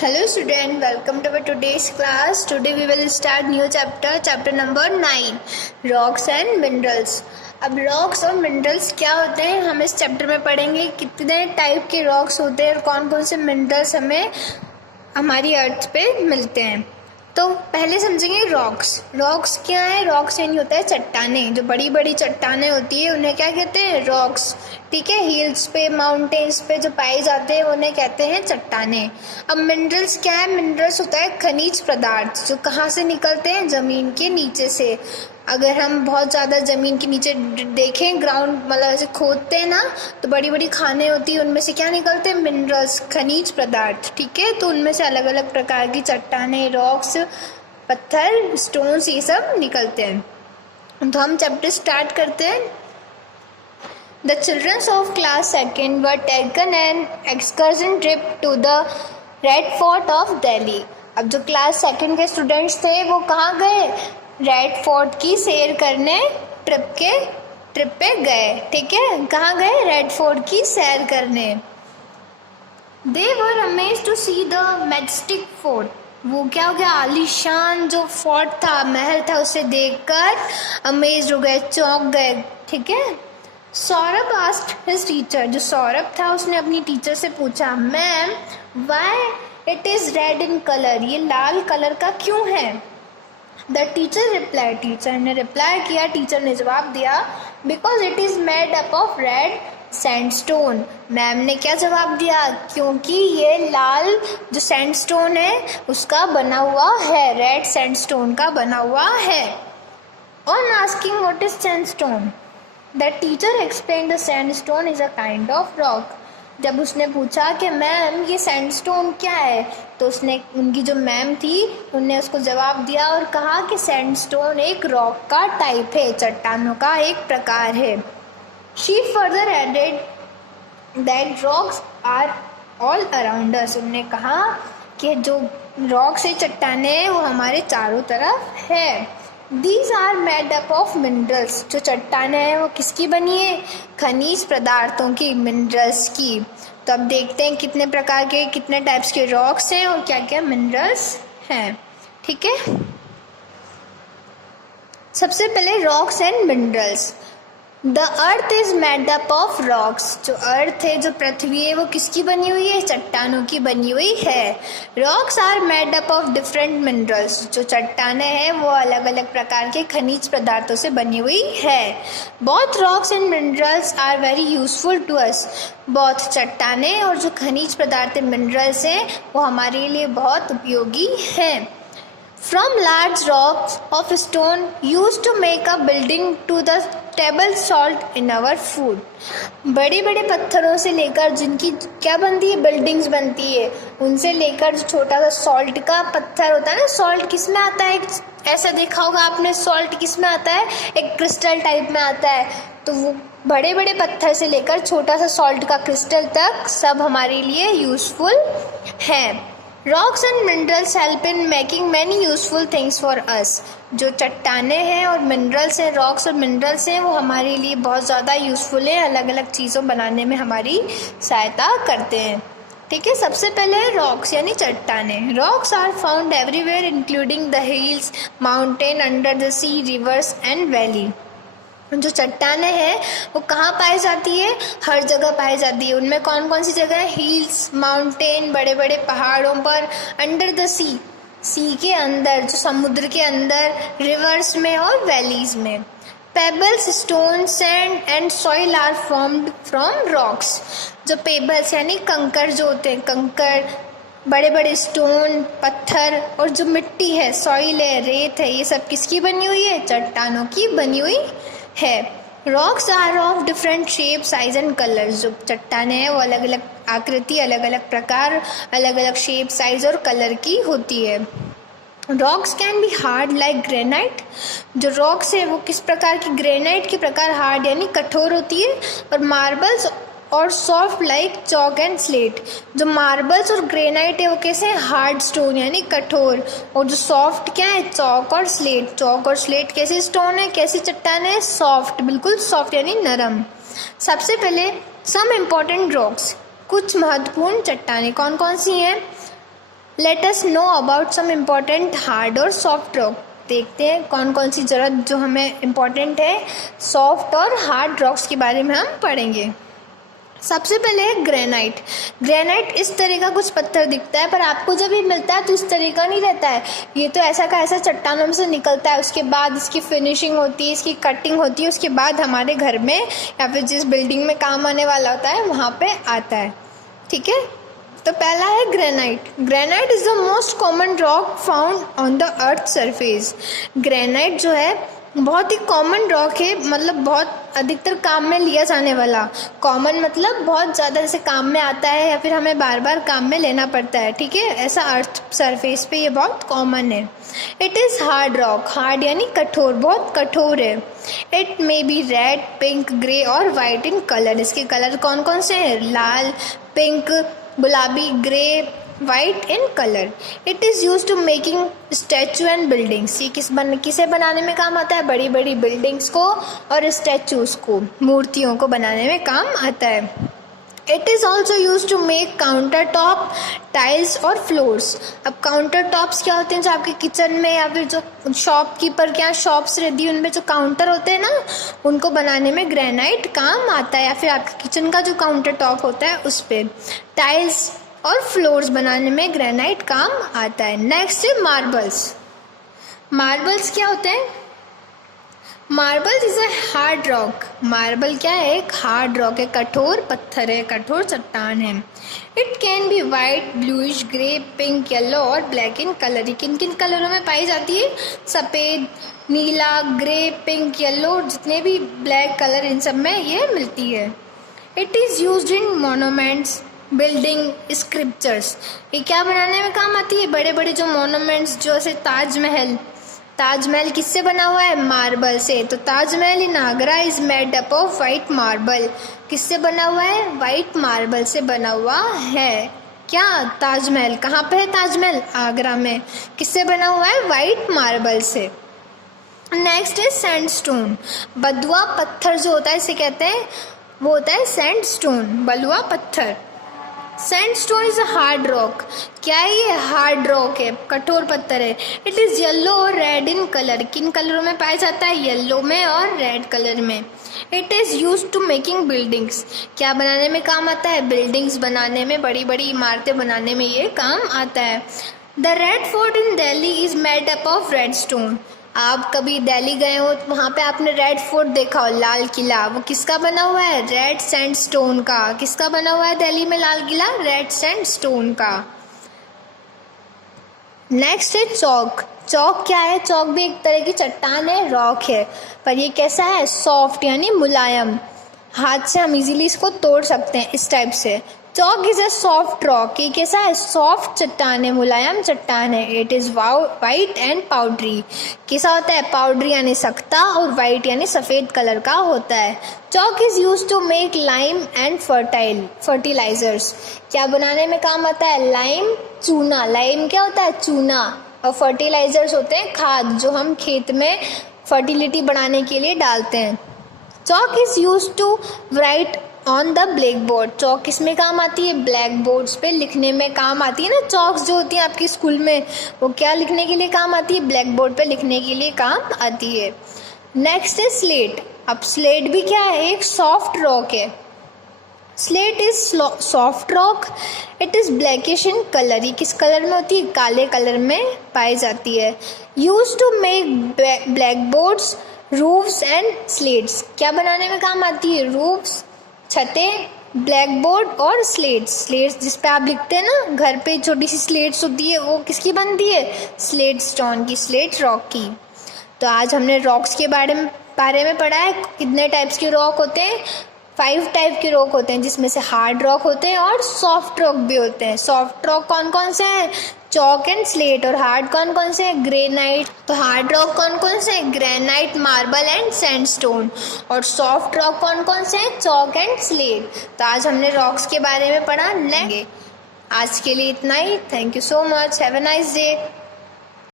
Hello student, welcome to our today's class. Today we will start new chapter number 9, rocks and minerals. अब rocks और minerals क्या होते हैं हम इस चैप्टर में पढ़ेंगे। कितने टाइप के रॉक्स होते हैं और कौन कौन से मिनरल्स हमें हमारी अर्थ पे मिलते हैं। तो पहले समझेंगे रॉक्स। रॉक्स क्या है? रॉक्स यानी होता है चट्टानें। जो बड़ी बड़ी चट्टानें होती है उन्हें क्या कहते हैं? रॉक्स। ठीक है, हिल्स पे माउंटेन्स पे जो पाए जाते हैं उन्हें कहते हैं चट्टानें। अब मिनरल्स क्या है? मिनरल्स होता है खनिज पदार्थ जो कहाँ से निकलते हैं? ज़मीन के नीचे से। अगर हम बहुत ज़्यादा ज़मीन के नीचे देखें, ग्राउंड मतलब ऐसे खोदते हैं ना, तो बड़ी बड़ी खानें होती हैं, उनमें से क्या निकलते हैं? मिनरल्स, खनिज पदार्थ। ठीक है, तो उनमें से अलग अलग प्रकार की चट्टानें, रॉक्स, पत्थर, स्टोन्स, ये सब निकलते हैं। तो हम चैप्टर स्टार्ट करते हैं। The children of class 2nd were taken an excursion trip to the Red Fort of Delhi. अब जो क्लास 2nd के स्टूडेंट्स थे वो कहाँ गए? रेड फोर्ट की सैर करने ट्रिप पे गए। ठीक है, कहाँ गए? रेड फोर्ट की सैर करने। They were amazed to see the majestic fort. वो क्या हो गया? आलीशान जो फोर्ट था, महल था, उसे देखकर अमेज हो गए, चौंक गए। ठीक है। Saurabh asked his teacher. जो सौरभ था उसने अपनी टीचर से पूछा, ma'am why it is red in colour? ये लाल कलर का क्यों है? The teacher reply. टीचर ने रिप्लाई किया, टीचर ने जवाब दिया, because it is made up of red sandstone. Ma'am ने क्या जवाब दिया? क्योंकि ये लाल जो सैंडस्टोन है उसका बना हुआ है, रेड सैंडस्टोन का बना हुआ है। On asking what is sandstone, the teacher explain the sandstone is a kind of rock. जब उसने पूछा कि मैम ये सैंडस्टोन क्या है, तो उसने, उनकी जो मैम थी, उनने उसको जवाब दिया और कहा कि सैंडस्टोन एक रॉक का टाइप है, चट्टानों का एक प्रकार है। She further added that rocks are all around us. उन्होंने कहा कि जो रॉक्स है, चट्टानें हैं, वो हमारे चारों तरफ है। These are made up of minerals. जो चट्टानें हैं वो किसकी बनी है? खनिज पदार्थों की, मिनरल्स की। तो अब देखते हैं कितने प्रकार के, कितने टाइप्स के रॉक्स हैं और क्या क्या मिनरल्स हैं। ठीक है, सबसे पहले rocks and minerals. The earth is made up of rocks. जो अर्थ है, जो पृथ्वी है, वो किसकी बनी हुई है? चट्टानों की बनी हुई है। Rocks are made up of different minerals. जो चट्टानें हैं वो अलग अलग प्रकार के खनिज पदार्थों से बनी हुई है। Both rocks and minerals are very useful to us. Both चट्टानें और जो खनिज पदार्थ मिनरल्स हैं वो हमारे लिए बहुत उपयोगी हैं। From large rocks of stone used to make a building to the table salt in our food. बड़े बड़े पत्थरों से लेकर जिनकी क्या बनती है? बिल्डिंग्स बनती है। उनसे लेकर जो छोटा सा सॉल्ट का पत्थर होता है ना, सॉल्ट किस में आता है? ऐसा देखा होगा आपने, सॉल्ट किस में आता है? एक क्रिस्टल टाइप में आता है। तो वो बड़े बड़े पत्थर से लेकर छोटा सा सॉल्ट का क्रिस्टल तक सब हमारे लिए यूजफुल हैं। Rocks and minerals help in making many useful things for us. जो चट्टानें हैं और मिनरल्स हैं, रॉक्स और मिनरल्स हैं, वो हमारे लिए बहुत ज़्यादा यूजफुल है, अलग अलग चीज़ों बनाने में हमारी सहायता करते हैं। ठीक है, सबसे पहले रॉक्स यानी चट्टानें। Rocks are found everywhere including the hills, mountain, under the sea, rivers and valley. जो चट्टानें हैं वो कहाँ पाई जाती है? हर जगह पाई जाती है। उनमें कौन कौन सी जगह है? हिल्स, माउंटेन, बड़े बड़े पहाड़ों पर, अंडर द सी, सी के अंदर, जो समुद्र के अंदर, रिवर्स में और वैलीज में। Pebbles, stone, sand and soil are formed from rocks. जो पेबल्स यानी कंकर जो होते हैं, कंकर, बड़े बड़े स्टोन, पत्थर, और जो मिट्टी है, सॉइल है, रेत है, ये सब किसकी बनी हुई है? चट्टानों की बनी हुई है। Rocks are of different shape, size and colours. जो चट्टानें हैं वो अलग अलग आकृति, अलग अलग प्रकार, अलग अलग शेप, साइज और कलर की होती है। Rocks can be hard like granite. जो रॉक्स है वो किस प्रकार की? ग्रेनाइट के प्रकार, हार्ड यानी कठोर होती है। और मार्बल्स और soft like chalk and slate. जो मार्बल्स और ग्रेनाइट है वो कैसे? हार्ड स्टोन यानी कठोर। और जो सॉफ्ट क्या है? चॉक और स्लेट। चॉक और स्लेट कैसे स्टोन है, कैसी चट्टान है? सॉफ्ट, बिल्कुल सॉफ्ट यानी नरम। सबसे पहले सम इम्पॉर्टेंट रॉक्स, कुछ महत्वपूर्ण चट्टानें कौन कौन सी हैं? Let us know about some important hard और सॉफ्ट रॉक। देखते हैं कौन कौन सी ज़रूरत जो हमें इम्पॉर्टेंट है सॉफ्ट और हार्ड रॉक्स के बारे में हम पढ़ेंगे। सबसे पहले है ग्रेनाइट। ग्रेनाइट इस तरह का कुछ पत्थर दिखता है, पर आपको जब ये मिलता है तो इस तरह का नहीं रहता है। ये तो ऐसा का ऐसा चट्टानों में से निकलता है, उसके बाद इसकी फिनिशिंग होती है, इसकी कटिंग होती है, उसके बाद हमारे घर में या फिर जिस बिल्डिंग में काम आने वाला होता है वहाँ पे आता है। ठीक है, तो पहला है granite. Granite is the most common rock found on the earth surface. Granite जो है बहुत ही कॉमन रॉक है, मतलब बहुत अधिकतर काम में लिया जाने वाला। कॉमन मतलब बहुत ज़्यादा जैसे काम में आता है या फिर हमें बार बार काम में लेना पड़ता है। ठीक है, ऐसा अर्थ सरफेस पे ये बहुत कॉमन है। It is hard rock. Hard यानी कठोर, बहुत कठोर है। It may be red, pink, grey और वाइट इन कलर। इसके कलर कौन कौन से हैं? लाल, पिंक, गुलाबी, grey, white in colour. It is use to making statue and buildings. ये किसे बनाने में काम आता है? बड़ी बड़ी बिल्डिंग्स को और स्टैचूज़ को, मूर्तियों को बनाने में काम आता है। It is also use to make counter top, tiles और फ्लोर्स। अब काउंटर टॉप्स क्या होते हैं? जो आपके किचन में या फिर जो शॉपकीपर के यहाँ शॉप्स रहती है उनमें जो काउंटर होते हैं ना, उनको बनाने में ग्रेनाइट काम आता है, या फिर आपके किचन का जो काउंटर टॉप होता है उस पर। टाइल्स और फ्लोर्स बनाने में ग्रेनाइट काम आता है। नेक्स्ट है मार्बल्स। मार्बल्स क्या होते हैं? Marbles is a hard rock. Marble क्या है? एक हार्ड रॉक है, कठोर पत्थर है, कठोर चट्टान है। It can be white, bluish, grey, pink, yellow और ब्लैक इन कलर। ये किन किन कलरों में पाई जाती है? सफ़ेद, नीला, ग्रे, पिंक, येलो, जितने भी ब्लैक कलर इन सब में ये मिलती है। It is used in monuments, building, scriptures. ये क्या बनाने में काम आती है? बड़े बड़े जो मोनूमेंट्स, जो ऐसे ताजमहल। ताजमहल किससे बना हुआ है? मार्बल से। तो Taj Mahal in Agra is made up of white marble. किससे बना हुआ है? वाइट मार्बल से बना हुआ है। क्या? ताजमहल। कहाँ पे है ताजमहल? आगरा में। किससे बना हुआ है? वाइट मार्बल से। नेक्स्ट है सैंडस्टोन। बलुआ पत्थर जो होता है इसे कहते हैं, वो होता है सैंडस्टोन, बलुआ पत्थर। Sandstone is a hard rock. क्या है ये? हार्ड रॉक है, कठोर पत्थर है। इट इज़ येलो और रेड इन कलर। किन कलरों में पाया जाता है? येलो में और रेड कलर में। It is use to making buildings. क्या बनाने में काम आता है? बिल्डिंग्स बनाने में, बड़ी बड़ी इमारतें बनाने में ये काम आता है। The red fort in Delhi is made up of red stone. आप कभी दिल्ली गए हो तो वहाँ पे आपने रेड फोर्ट देखा हो, लाल किला, वो किसका बना हुआ है? रेड सैंडस्टोन का। किसका बना हुआ है दिल्ली में लाल किला? रेड सैंडस्टोन का। नेक्स्ट है चौक। चौक क्या है? चौक भी एक तरह की चट्टान है, रॉक है, पर ये कैसा है? सॉफ्ट यानी मुलायम। हाथ से हम इजीली इसको तोड़ सकते हैं, इस टाइप से। चौक इज अ सॉफ्ट रॉक। ये कैसा है? सॉफ्ट चट्टान है, मुलायम चट्टान है। It is white and powdery. कैसा होता है? पाउडरी यानी सख्ता और वाइट यानी सफ़ेद कलर का होता है। Chalk is use to make lime and fertilisers. क्या बनाने में काम आता है? लाइम, चूना। लाइम क्या होता है? चूना। और फर्टिलाइजर्स होते हैं खाद, जो हम खेत में फर्टिलिटी बढ़ाने के लिए डालते हैं। Chalk is use to write on the blackboard. Chalk किस में काम आती है? ब्लैक बोर्ड्स पे लिखने में काम आती है ना। चौक्स जो होती हैं आपकी स्कूल में, वो क्या लिखने के लिए काम आती है? ब्लैक बोर्ड पे लिखने के लिए काम आती है। नेक्स्ट है स्लेट। अब स्लेट भी क्या है? एक सॉफ्ट रॉक है। Slate is soft rock. It is blackish in colour. ये किस कलर में होती है? काले कलर में पाई जाती है। Use to make blackboards, roofs and slates. क्या बनाने में काम आती है? रूफ्स, छतें, ब्लैक बोर्ड और स्लेट्स। स्लेट्स जिस पे आप लिखते हैं ना, घर पे छोटी सी स्लेट्स होती है, वो किसकी बनती है? स्लेट स्टोन की, स्लेट रॉक की। तो आज हमने रॉक्स के बारे में पढ़ा है। कितने टाइप्स के रॉक होते हैं? 5 टाइप के रॉक होते हैं, जिसमें से हार्ड रॉक होते हैं और सॉफ्ट रॉक भी होते हैं। सॉफ्ट रॉक कौन कौन से हैं? Chalk and slate. और हार्ड कौन कौन से हैं? ग्रेनाइट। तो हार्ड रॉक कौन कौन से हैं? Granite, marble and sandstone. और सॉफ्ट रॉक कौन कौन से हैं? Chalk and slate. तो आज हमने रॉक्स के बारे में पढ़ा। आज के लिए इतना ही। Thank you so much. Have a nice day.